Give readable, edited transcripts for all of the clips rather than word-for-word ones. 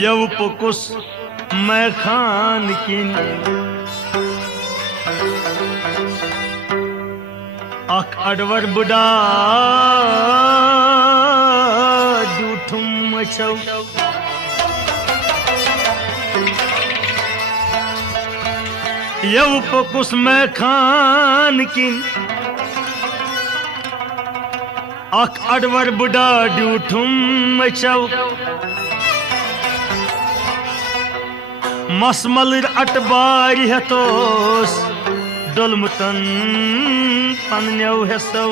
यव पुकुस मैं खान किन अख अडवर बुढ़ा जूठुम मचौ यव पुकुस मैं खान किन अख अडवर बुढ़ा जूठुम मचौ मसमल अटबार हतोस डोलमुतन पन्न्यौ हेसौ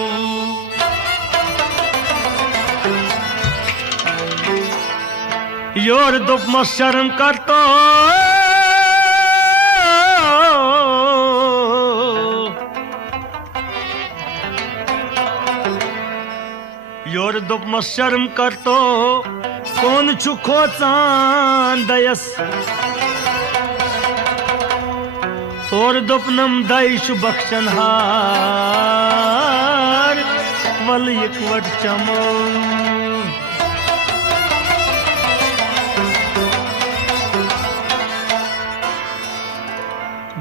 योर दुप मस शर्म करतो योर दुप मस शर्म करतो कौन छु खोचान दयस तोर दुपनम दाइशु बख्शन हार वल इकवट चमो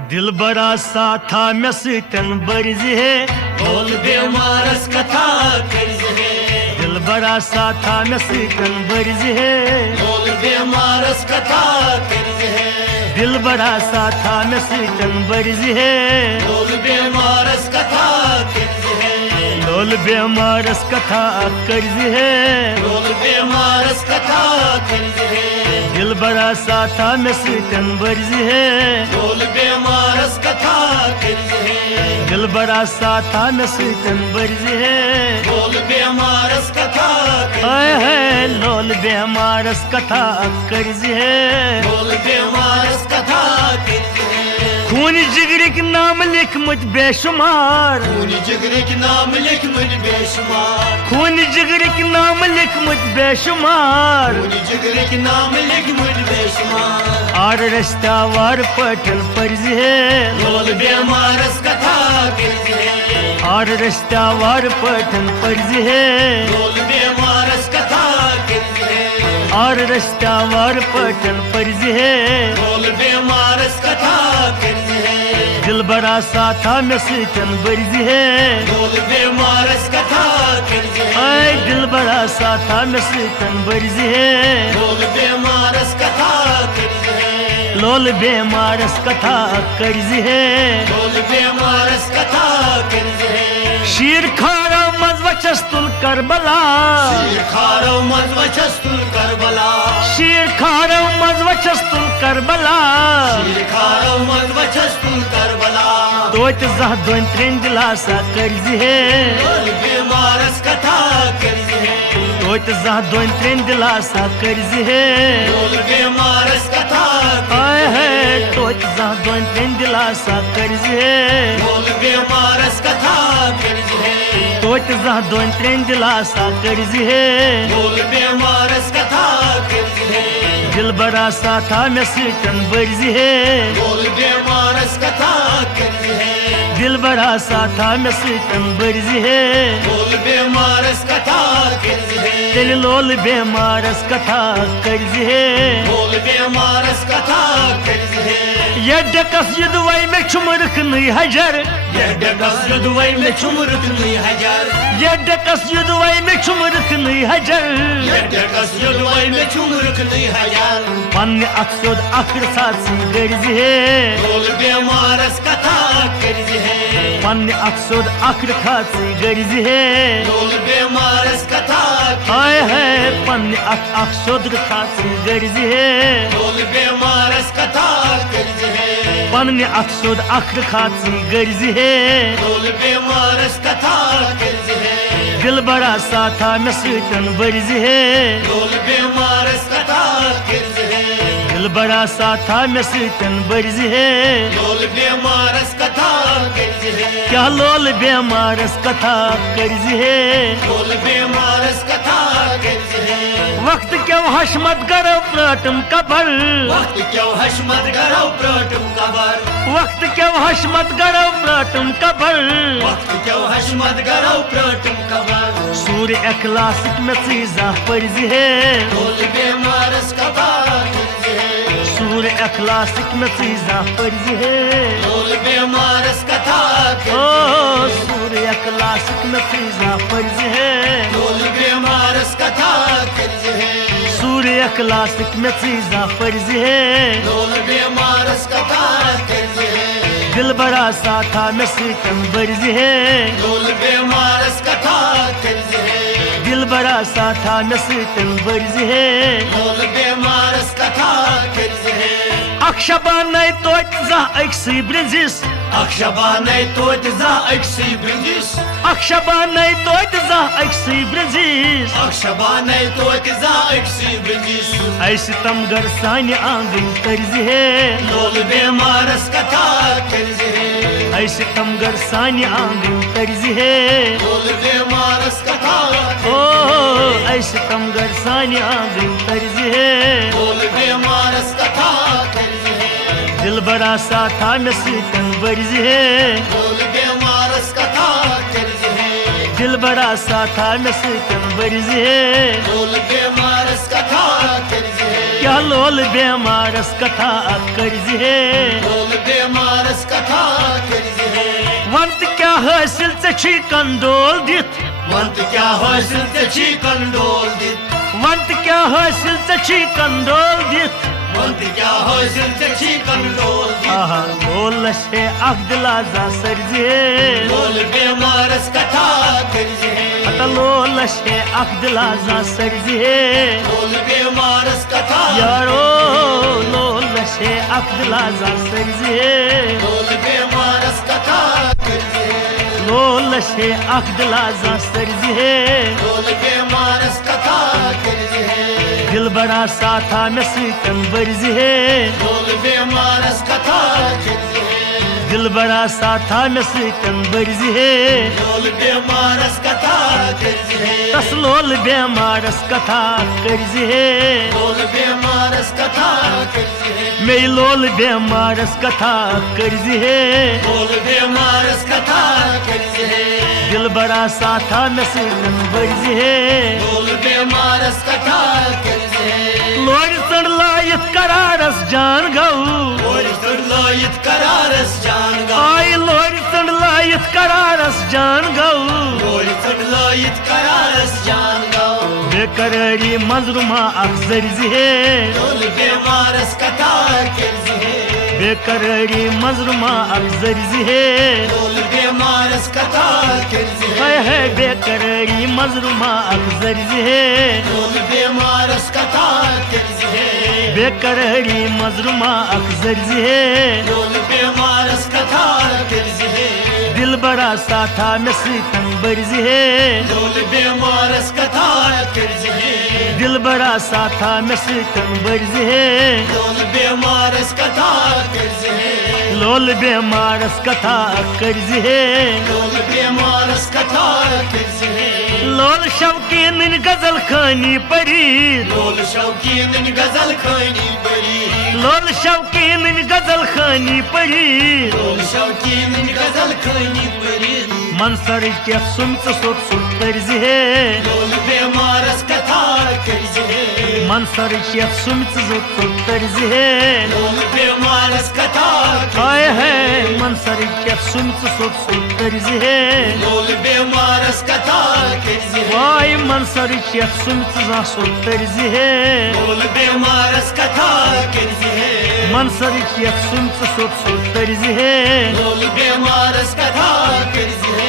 दिल बरा सा था मैं सितन बरज है बोल बेमारस कथा कर्ज है दिल बरा सा था मैं सितन बरज है बोल बेमारस कथा कर्ज है दिल बड़ा सा था मैं सितन बरज है बोल बेमारस कथा कर्ज है लोल बेमारस कथा कर्ज है बोल बेमारस कथा कर्ज है दिल बड़ा सा था मैं सितन बरज है बोल बेमारस कथा कर्ज है दिल बड़ा सा था मैं सितन बरज है बोल बेमारस कथा हाय हाय लोल बेमारस कथा कर्ज है बोल बेमारस कथा कर्ज है खून जिगर के नाम लिख मुझ बेशुमार खून जिगर के नाम लिख मुझ बेशुमार खून जिगर के नाम लिख मुझ बेशुमार खून जिगर के नाम लिख मुझ बेशुमार आर रस्ता वार पटल फर्ज है बोल बेमारस कथा कर्ज है आर रस्ता वार पटल फर्ज है बोल बेमारस कथा कर्ज है आर रस्ता वार पटल फर्ज है बोल बेमारस कथा कर्ज है दिल बड़ा सा था मैं सितन बरज है बोल बेमारस कथा कर्ज है आय दिल बड़ा सा था मैं सितन बरज है बोल बेमारस कथा कर्ज है लोल बेमारस कथा कर्ज है बोल बेमारस कथा कर्ज है शीर खारा मज वचस तुल करबला शीर खारो मज वचस तुल करबला शीर खारा मज वचस तुल करबला शीर खारो मज वचस तुल करबला तोत जह दोन त्रेन दिलासा कर्ज है बोल बेमारस कथा कर्ज है तोत जह दोन त्रेन दिलासा कर्ज है बोल बेमारस कथा हाय हाय तोत जह दोन त्रेन दिलासा कर्ज है बोल बेमारस कथा कर्ज है तोत जह दोन त्रेन दिलासा कर्ज है बोल बेमारस कथा कर्ज है दिल बड़ा सा था मैं सितन बरज है बोल बेमारस कथा कर्ज है दिल बड़ा सा था मैं सितन बरज है बोल बेमारस कथा कर्ज है दिल लोल बेमारस कथा कर्ज है बोल बेमारस कथा कर्ज है ये डकस युदवाई में चुमरख नहीं हजर यह डकस युदवाई में चुमरख नहीं हजार ये डकस युदवाई में चुमरख नहीं हजर यह डकस युदवाई में चुमरख नहीं हजार पन्ने अक्सोद आखिर साथ गर्ज है बोल बेमारस कथा कर्ज है पन्ने अक्सोद आखिर खास गर्ज है बोल बेमारस कथा हाय हाय पन्ने अक्सोद खास गर्ज है बोल बेमारस कथा कर्ज है पन्ने अक्सोद आखिर खास गर्ज है बोल बेमारस कथा कर्ज है दिल बड़ा सा था मैं सितन बरज है बोल बेमारस कथा कर्ज है दिल बड़ा सा था मैं सितन बरज है बोल बेमारस कथा कर्ज है क्या लोल बेमारस कथा कर्ज है बोल बेमारस कथा कर्ज है वक्त क्यों हशमत करो प्राटम कबर वक्त क्यों हशमत करो प्राटम कबर वक्त क्यों हशमत करो प्राटम कबर वक्त क्यों हशमत करो प्राटम कबर सूर्य अखलासिक में चीजा फर्ज है बोल बेमारस कथा अखलासिक में चीजा पर्ज है लोल बेमारस कथा ओ सूर्य अखलासिक में चीजा पर्ज है लोल बेमारस कथा कर्ज है सूर्य अखलासिक में चीजा पर्ज है लोल बेमारस कथा कर्ज है दिल बड़ा सा था में सितम बर्ज है लोल बेमारस कथा कर्ज है दिल बड़ा सा था में सितम बर्ज है लोल बेमारस कथा कर्ज है अक्षबान तो जा अक्सी ब्रिजिस अक्षबान तो जा अक्सी ब्रिजिस अक्षबान तो जा अक्सी ब्रिजिस अक्षबान तो जा अक्सी ब्रिजिस ऐसे तम घर सानि आंगन कर्ज है लोल बेमारस कथा कर्ज है ऐसे तम घर सानि आंगन कर्ज है लोल बेमारस कथा ओ ऐसे तम घर सानि आंगन कर्ज है लोल बेमारस कथा कर्ज है दिल बड़ा सा था में सितम बर्ज है लोल बेमारस कथा कर्ज है दिल बड़ा सा था में सितम बर्ज है लोल बेमारस कथा कर्ज है क्या लोल बेमारस कथा कर्ज है लोल बेमारस कथा कर्ज है वंत क्या हासिल ची कंडोल दित वंत क्या हासिल ची कंडोल दित वंत क्या हासिल ची कंडोल दित वंत क्या हासिल ची कंडोल दित आहा लोल से अगदला जा सरजे लोल बेमारस कथा कर्ज है अता लोल से अगदला जा सरजे लोल बेमारस कथा यारो लोल से अगदला जा सरजे लोल बेमारस कथा कर्ज है लोल से अगदला जा सरजे लोल बेमारस कथा कर्ज है दिल बड़ा सा था में सितम बर्ज है लोल बेमारस कथा कर्ज है दिल बड़ा सा था में सितम बर्ज है लोल बेमारस कथा कर्ज है तस लोल बेमारस कथा कर्ज है लोल बेमारस कथा कर्ज है मे लोल बेमारस कथा कर्ज है लोल बेमारस कथा कर्ज है दिल बड़ा सा था में सितम बर्ज है लोल बेमारस कथा कर्ज है लोर सड़लायत करारस जान गऊ और सुरलायत करारस जान गा आई लोर सड़लायत करारस जान गऊ और सुरलायत करारस जान गा बेकरारी मजरुमा अफजर्ज है लोल बेमारस कथा कर्ज है बेकरारी मजरुमा अफजर्ज है लोल बेमारस कथा कर्ज है है बेकरारी मजरुमा अफजर्ज है लोल बेमारस कथा कर्ज है बेकरारी मजरुमा अफजर्ज है लोल बेमारस कथा कर्ज है दिल बड़ा सा था में सितम बर्ज है लोल बेमारस कथा कर्ज है दिल बड़ा सा था में सितम बर्ज है लोल बेमारस कथा कर्ज है लोल बेमारस कथा कर्ज है लोल बेमारस कथा कर्ज है लोल शौकीन गजल खानी परी लोल शौकीन गजल खानी बड़ी लोल शौकीन गजल खानी परी लोल शौकीन गजल खानी बड़ी मनसर के सुमच सोत सुत कर्ज है लोल बेमारस कथा कर्ज है मनसर के सुमच सोत सुत कर्ज है लोल बेमारस कथा आए है मनसर के सुमच सोत सुत कर्ज है लोल बेमारस कथा कर्ज है वाई मनसर के सुमच जा सोत कर्ज है लोल बेमारस कथा कर्ज है मनसर के सुमच सोत सुत कर्ज है लोल बेमारस कथा कर्ज है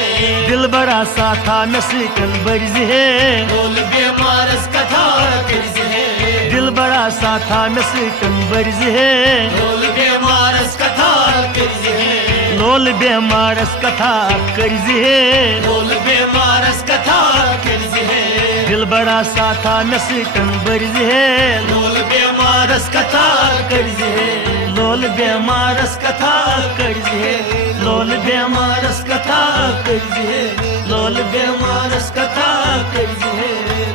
दिल बड़ा सा था में सितम बर्ज है लोल बेमारस कथा कर्ज है दिल बड़ा सा था में सितम बर्ज है लोल बेमारस कथा कर्ज है लोल बेमारस कथा कर्ज है लोल बेमारस कथा कर्ज है दिल बड़ा सा था में सितम बर्ज है लोल बेमारस कथा कर्ज है लोल बेमारस कथा कर्ज है लोल बेमारस कथा कर्ज है लोल बेमारस कथा कर्ज है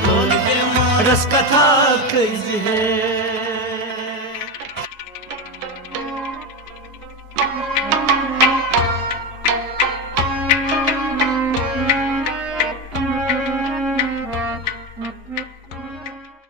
लोल बेमारस कथा कर्ज है।